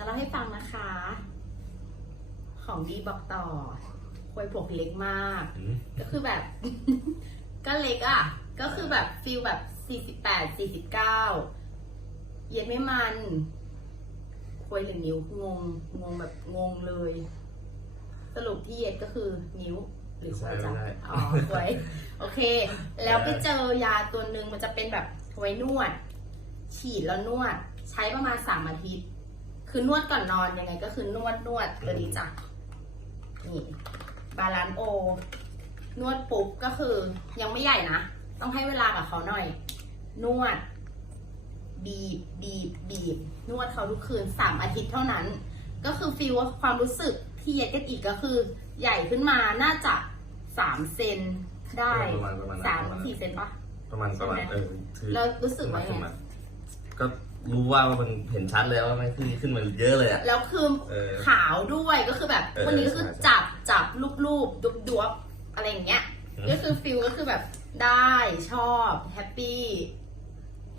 จะเล่าให้ฟังนะคะ ของดีบอกต่อควยผกเล็กมากอืมก็คือแบบ ก็เล็กอะ ก็คือแบบฟิลแบบสี่สิบแปดสี่สิบเก้าเย็นไม่มันควยหรือนิ้วงงงงแบบงงเลย สรุปที่เย็ดก็คือนิ้วหรือควยจับอ๋อควยโอเค แล้วไปเจอยาตัวหนึ่งมันจะเป็นแบบไว้นวด ฉีดแล้วนวด ใช้ประมาณสามอาทิตย์ คือนวดก่อนนอนยังไงก็คือนวดนวดตัวนี้จ้ะนี่บาลานโอ นวดปุ๊บก็คือยังไม่ใหญ่นะ ต้องให้เวลากับเขาหน่อย นวด บีบบีบบีบ นวดเขาทุกคืนสามอาทิตย์เท่านั้น ก็คือฟีลว่าความรู้สึกที่เย็ดกันอีกก็คือ ใหญ่ขึ้นมาน่าจะสามเซนได้ประมาณประมาณนั้นสามประมาณนั้น สี่เซนปะประมาณประมาณใช่ไหมเออคือแล้วรู้สึกว่าไง ขึ้นม ก็รู้ว่ามันเห็นชัดเลยว่ามันขึ้นขึ้นมาเยอะเลยอะ แล้วคือเออขาวด้วยก็คือแบบเออวันนี้ก็คือใช่ใช่จับจับรูปรูปดุบดวบอะไรอย่างเงี้ยอืมก็คือฟิลก็คือแบบได้ชอบแฮปปี้